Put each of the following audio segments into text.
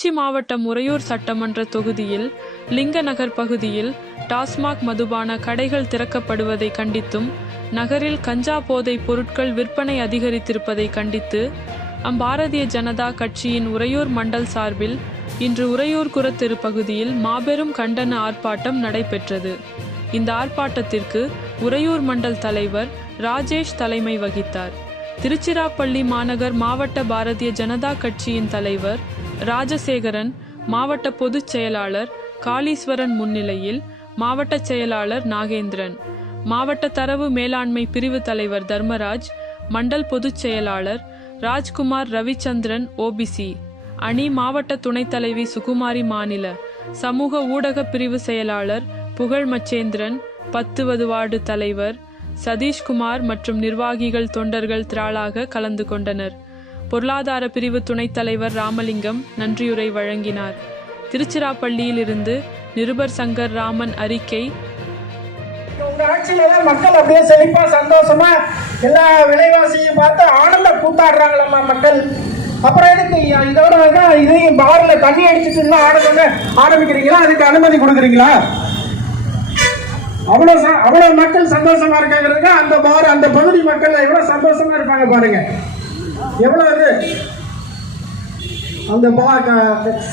திருச்சி மாவட்டம் உறையூர் சட்டமன்ற தொகுதியில் லிங்கநகர் பகுதியில் டாஸ்மாக் மதுபான கடைகள் திறக்கப்படுவதை கண்டித்தும் நகரில் கஞ்சா போதைப் பொருட்கள் விற்பனை அதிகரித்திருப்பதை கண்டித்து பாரதிய ஜனதா கட்சியின் உறையூர் மண்டல் சார்பில் இன்று உறையூர் குரத்தெரு பகுதியில் மாபெரும் கண்டன ஆர்ப்பாட்டம் நடைபெற்றது. இந்த ஆர்ப்பாட்டத்திற்கு உறையூர் மண்டல் தலைவர் ராஜேஷ் தலைமை வகித்தார். திருச்சிராப்பள்ளி மாநகர் மாவட்ட பாரதிய ஜனதா கட்சியின் தலைவர் ராஜசேகரன், மாவட்ட பொதுச் செயலாளர் காளீஸ்வரன் முன்னிலையில் மாவட்ட செயலாளர் நாகேந்திரன், மாவட்ட தரவு மேலாண்மை பிரிவு தலைவர் தர்மராஜ், மண்டல் பொதுச் செயலாளர் ராஜ்குமார் ரவிச்சந்திரன் ஓபிசி அணி மாவட்ட துணைத் தலைவி சுகுமாரி, மாநில சமூக ஊடக பிரிவு செயலாளர் புகழ் மச்சேந்திரன், 10வது வார்டு தலைவர் சதீஷ்குமார் மற்றும் நிர்வாகிகள் தொண்டர்கள் திரளாக கலந்து கொண்டனர். பொருளாதார பிரிவு துணைத் தலைவர் ராமலிங்கம் நன்றியுரை வழங்கினார். திருச்சிராப்பள்ளியில் இருந்து நிருபர் சங்கர் ராமன் அறிக்கை. ஆட்சியில மக்கள் அப்படியே செழிப்பா சந்தோஷமா எல்லா விலைவாசியும் பார்த்து ஆனந்த கூத்தாடுறாங்களம்மா மக்கள். அப்புறம் எதுக்கு இதோட இதையும் பார்ல தண்ணி அடிச்சுட்டு ஆரம்பிக்கிறீங்களா? அதுக்கு அனுமதி கொடுக்குறீங்களா? அவ்வளவு மக்கள் சந்தோஷமா இருக்காங்கிறதுக்கு அந்த பார் அந்த பகுதி மக்கள் எவ்வளவு சந்தோஷமா இருப்பாங்க பாருங்க. எவ்வளவு அந்த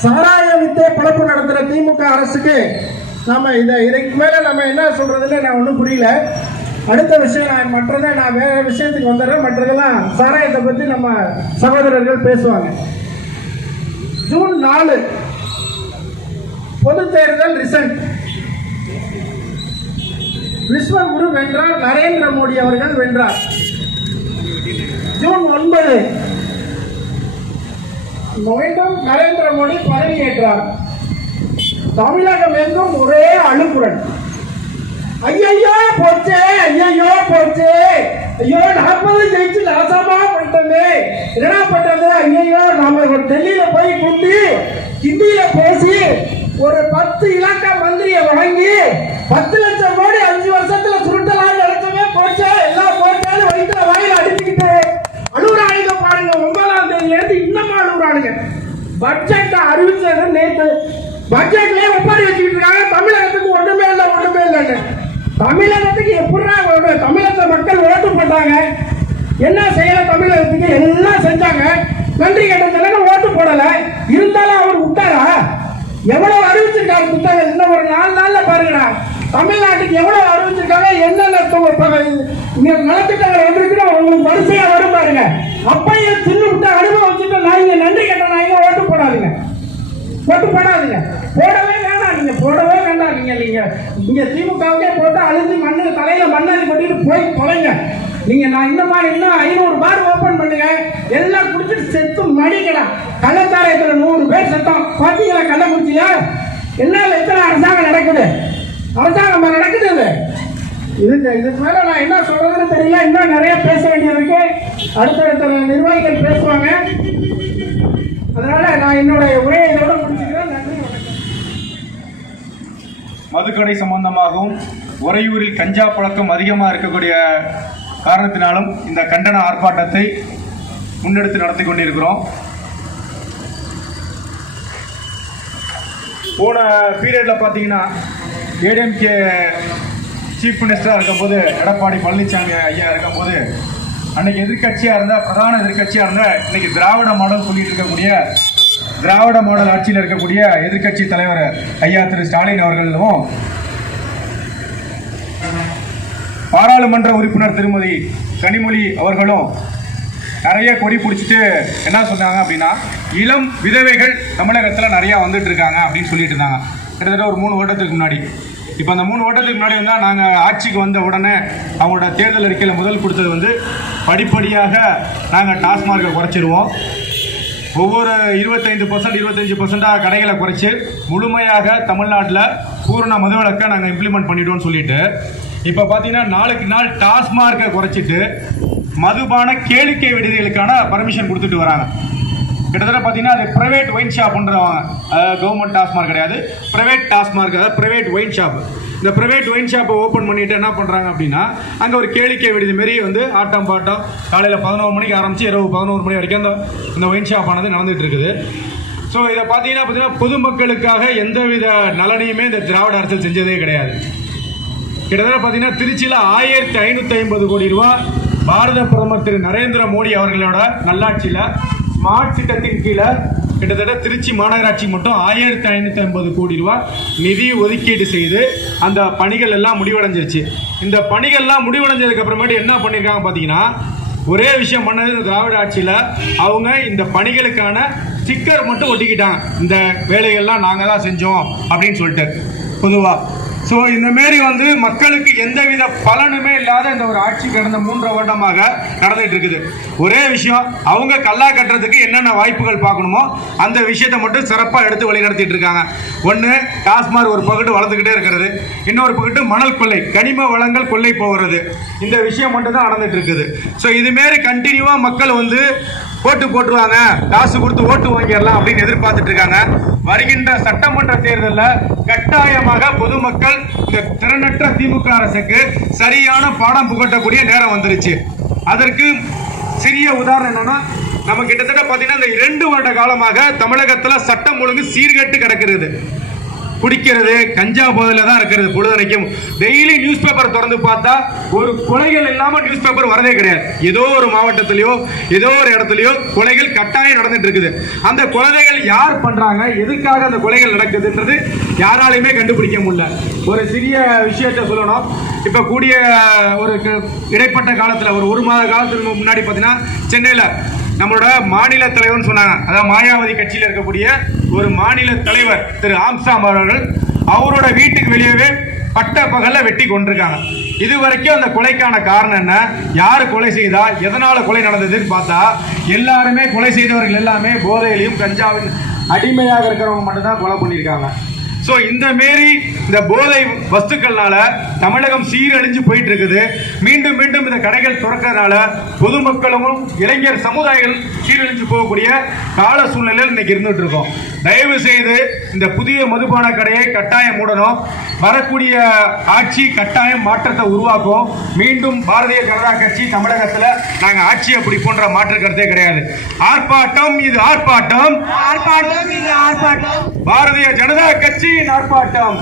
சாராய வித்தே பழப்பு நடத்துற திமுக அரசுக்கு நாம இதுக்கு மேல நம்ம என்ன சொல்றதுன்னு நான் ஒன்றும் புரியல. அடுத்த விஷயம் மற்றதை நான் வேற விஷயத்துக்கு வந்துடுறேன். மற்றதெல்லாம் சாராயத்தை பத்தி நம்ம சகோதரர்கள் பேசுவாங்க. ஜூன் 4 பொது தேர்தல் ரிசல்ட். விஸ்வகுரு வென்றார், நரேந்திர மோடி அவர்கள் வென்றார். ஜூன் 9 மீண்டும் நரேந்திர மோடி பதவியேற்றார். தமிழகம் எங்கும் ஒரே அழுகுரல், ஐயோ போச்சே, ஐயோ போச்சே, ஐயோ 40 ஜெயிச்சு லாசமா போயிட்டோமே, என்னடா பண்றது, ஐயோ நாம டெல்லியில போய் கூட்டி ஹிந்தியில பேசி ஒரு 10 இலாக்கா மந்திரியை வாங்கி 10 லட்சம் கோடி 5 வருஷத்துல சுருட்டலாம் நடத்தவே போச்சே, எல்லாம் போட்டாலும் வயிற்றுல வாயில அடிச்சுக்கிட்டு அழுகுறானுங்க பாருங்க. 9ஆம் தேதியிலிருந்து இன்னும் அழுகுறானுங்க. பட்ஜெட்டை அறிவிச்சது நேற்று. பட்ஜெட்லயே ஒப்பாரி வச்சுக்கிட்டு இருக்காங்க. தமிழகத்துக்கு ஒண்ணுமே இல்லை, ஒண்ணுமே இல்லைன்னு. தமிழகத்துக்கு எப்படின்னா தமிழக மக்கள் ஓட்டு போட்டாங்க, என்ன செய்யல தமிழகத்துக்கு எல்லாம் செஞ்சாங்க. நன்றி கேட்டதுல ஓட்டு போடல. இருந்தாலும் அவர் விட்டாரா? எவ்வளவு அறிவிச்சிருக்காங்க புத்தகம். இன்னும் ஒரு 4 நாள்ல பாருங்கடா தமிழ்நாட்டுக்கு எவ்வளவு அறிவிச்சிருக்காங்க, என்னென்ன நலத்திட்டங்கள் வந்திருக்கு உங்களுக்கு வரிசையா வரும் பாருங்க. அப்பையும் தின்னு விட்டு அனுபவிச்சுட்டு நாங்க நன்றி கேட்ட நாங்க ஓட்டு போடாதீங்க, ஓட்டு போடாதீங்க, போடவே வேண்டாம். நீங்க போடவே வேண்டாம். நீங்க இங்க திமுகவுக்கே போட்டு அழுது மண்ணு தலையில மண்ணாடி கொட்டிட்டு போய் தொலைங்க. நீங்க நான் இன்னும் 500 பார் ஓபன் பண்ணுங்க, எல்லாம் குடிச்சிட்டு செத்து மடிக்கடா. கள்ளச்சாராயத்துல 100 பேர் செத்தோம் பாத்தீங்களா? கள்ளக்குறிச்சியா? என்ன எத்தனை அரசாங்கம் நடக்குது, அரசாங்கம் நடக்குது. இதுக்கு மேல நான் என்ன சொல்றதுன்னு தெரியல. இன்னும் நிறைய பேச வேண்டியது. அடுத்தடுத்த நிர்வாகிகள் பேசுவாங்க. அதனால நான் என்னுடைய உரையை இதோட முடிச்சுக்கிறேன். நன்றி, வணக்கம். மதுக்கடை சம்பந்தமாகவும் உறையூரில் கஞ்சா பழக்கம் அதிகமாக இருக்கக்கூடிய காரணத்தினாலும் இந்த கண்டன ஆர்ப்பாட்டத்தை முன்னெடுத்து நடத்தி கொண்டிருக்கிறோம். போன பீரியட்ல பார்த்தீங்கன்னா ஏடிஎம்கே சீஃப் மினிஸ்டராக இருக்கும்போது எடப்பாடி பழனிசாமி ஐயா இருக்கும்போது அன்னைக்கு எதிர்கட்சியாக இருந்தால், பிரதான எதிர்கட்சியாக இருந்தால், இன்னைக்கு திராவிட மாடல் சொல்லிட்டு இருக்கக்கூடிய திராவிட மாடல் ஆட்சியில் இருக்கக்கூடிய எதிர்கட்சி தலைவர் ஐயா திரு ஸ்டாலின் அவர்களும் பாராளுமன்ற உறுப்பினர் திருமதி கனிமொழி அவர்களும் நிறைய கொடி பிடிச்சிட்டு என்ன சொன்னாங்க அப்படின்னா, இளம் விதவைகள் தமிழகத்தில் நிறையா வந்துட்டு இருக்காங்க அப்படின்னு சொல்லிட்டு இருந்தாங்க. கிட்டத்தட்ட ஒரு 3 வருடத்துக்கு முன்னாடி. இப்போ அந்த 3 வருடத்துக்கு முன்னாடி வந்தால் நாங்கள் ஆட்சிக்கு வந்த உடனே அவங்களோட தேர்தல் அறிக்கையில் முதல் கொடுத்தது வந்து படிப்படியாக நாங்கள் டாஸ்மார்க்கை குறைச்சிடுவோம், ஒவ்வொரு 25% கடைகளை குறைச்சி முழுமையாக தமிழ்நாட்டில் பூரண மதுவிலக்கை நாங்கள் இம்ப்ளிமெண்ட் பண்ணிவிடுவோம்னு சொல்லிட்டு இப்போ பார்த்தீங்கன்னா நாளுக்கு நாள் டாஸ்மார்க்கை குறைச்சிட்டு மதுபான கேளிக்கை விடுதிகளுக்கான பர்மிஷன் கொடுத்துட்டு வராங்க. கிட்டத்தட்ட பார்த்தீங்கன்னா அது ப்ரைவேட் ஒயின் ஷாப்ன்றவங்க, கவர்மெண்ட் டாஸ்மார்க் கிடையாது, ப்ரைவேட் டாஸ்மார்க், அதாவது ப்ரைவேட் ஒயின் ஷாப். இந்த ப்ரைவேட் ஒயின் ஷாப்பை ஓப்பன் பண்ணிவிட்டு என்ன பண்ணுறாங்க அப்படின்னா, அங்கே ஒரு கேளிக்கை விடுதி மாரி வந்து ஆட்டம் பாட்டம் காலையில் 11 மணிக்கு ஆரம்பித்து இரவு 11 மணி வரைக்கும் இந்த ஒயின் ஷாப் ஆனது நடந்துகிட்டு இருக்குது. ஸோ இதை பார்த்தீங்கன்னா பொதுமக்களுக்காக எந்தவித நலனையுமே இந்த திராவிட அரசு செஞ்சதே கிடையாது. கிட்டத்தட்ட பார்த்தீங்கன்னா திருச்சியில் 1550 கோடி ரூபா பாரத பிரதமர் திரு நரேந்திர மோடி அவர்களோட நல்லாட்சியில் ஸ்மார்ட் திட்டத்தின் கீழே கிட்டத்தட்ட திருச்சி மாநகராட்சி மட்டும் 1550 கோடி ரூபா நிதி ஒதுக்கீடு செய்து அந்த பணிகள் எல்லாம் முடிவடைஞ்சிருச்சு. இந்த பணிகள்லாம் முடிவடைஞ்சதுக்கு அப்புறமேட்டு என்ன பண்ணியிருக்காங்க பார்த்தீங்கன்னா, ஒரே விஷயம் பண்ணது இந்த திராவிட ஆட்சியில் அவங்க இந்த பணிகளுக்கான ஸ்டிக்கர் மட்டும் ஒட்டிக்கிட்டாங்க. இந்த வேலைகள்லாம் நாங்கள் தான் செஞ்சோம் அப்படின்னு சொல்லிட்டு பொதுவாக. ஸோ இந்தமாரி மக்களுக்கு எந்தவித பலனுமே இல்லாத இந்த ஒரு ஆட்சி கடந்த 3 வருடமாக நடந்துட்டு இருக்குது. ஒரே விஷயம், அவங்க கல்லா கட்டுறதுக்கு என்னென்ன வாய்ப்புகள் பார்க்கணுமோ அந்த விஷயத்தை மட்டும் சிறப்பாக எடுத்து வழி நடத்திட்டு இருக்காங்க. ஒன்று, டாஸ்மாக் ஒரு பக்கத்து வளர்ந்துக்கிட்டே இருக்கிறது, இன்னொரு பக்கத்து மணல் கொள்ளை, கனிம வளங்கள் கொள்ளை போகிறது. இந்த விஷயம் மட்டும் தான் நடந்துட்டு இருக்குது. ஸோ இதுமாரி கண்டினியூவாக மக்கள் போட்டுருவாங்க, காசு கொடுத்து ஓட்டு வாங்கிடலாம் அப்படின்னு எதிர்பார்த்துட்டு இருக்காங்க. வருகின்ற சட்டமன்ற தேர்தலில் கட்டாயமாக பொதுமக்கள் இந்த திறனற்ற திமுக அரசுக்கு சரியான பாடம் புகட்டக்கூடிய நேரம் வந்துருச்சு. அதற்கு சிறிய உதாரணம் என்னன்னா, நம்ம கிட்டத்தட்ட பார்த்தீங்கன்னா இந்த 2 வருட காலமாக தமிழகத்தில் சட்டம் ஒழுங்கு சீர்கெட்டு கிடக்கிறது. குடிக்கிறது, கஞ்சா போதையில தான் இருக்கிறது. பொழுதனைக்கும் டெய்லி நியூஸ் பேப்பர் திறந்து பார்த்தா ஒரு கொலைகள் இல்லாம நியூஸ் பேப்பர் வரதே கிடையாது. ஏதோ ஒரு மாவட்டத்திலயோ ஏதோ ஒரு இடத்துலயோ கொலைகள் கட்டாயம் நடந்துட்டு இருக்குது. அந்த கொலைகள் யார் பண்றாங்க, எதுக்காக அந்த கொலைகள் நடக்குதுன்றது யாராலையுமே கண்டுபிடிக்க முடியல. ஒரு சிறிய விஷயத்தை சொல்லணும். இப்ப கூடிய ஒரு இடைப்பட்ட காலத்துல ஒரு மாத காலத்துக்கு முன்னாடி பார்த்தீங்கன்னா சென்னையில நம்மளோட மாநில தலைவர்னு சொன்னாங்க, அதாவது மாயாவதி கட்சியில் இருக்கக்கூடிய ஒரு மாநில தலைவர் திரு ஆம்சாம் அவர்கள் அவரோட வீட்டுக்கு வெளியவே பட்ட பகல்ல வெட்டி கொண்டிருக்காங்க. இது வரைக்கும் அந்த கொலைக்கான காரணம் என்ன, யாரு கொலை செய்தா, எதனால கொலை நடந்ததுன்னு பார்த்தா எல்லாருமே கொலை செய்தவர்கள் எல்லாமே போதையிலையும் கஞ்சாவின் அடிமையாக இருக்கிறவங்க மட்டும்தான் கொலை பண்ணியிருக்காங்க. ஸோ இந்த போதை வஸ்துக்கள்னால தமிழகம் சீரழிஞ்சு போயிட்டு இருக்குது. மீண்டும் மீண்டும் இந்த கடைகள் திறக்கிறதுனால பொதுமக்களும் இளைஞர் சமுதாயம் சீரழிஞ்சு போகக்கூடிய கால சூழ்நிலையில் இன்னைக்கு இருந்துட்டு இருக்கோம். தயவு செய்து இந்த புதிய மதுபான கடையை கட்டாயம் மூடணும். வரக்கூடிய ஆட்சி கட்டாயம் மாற்றத்தை உருவாக்கும். மீண்டும் பாரதிய ஜனதா கட்சி தமிழகத்தில் நாங்கள் ஆட்சியை பிடிப்போன்ற மாற்று கருத்தே கிடையாது. ஆர்ப்பாட்டம் இது ஆர்ப்பாட்டம், ஆர்ப்பாட்டம் இது ஆர்ப்பாட்டம், பாரதிய ஜனதா கட்சியின் ஆர்ப்பாட்டம்.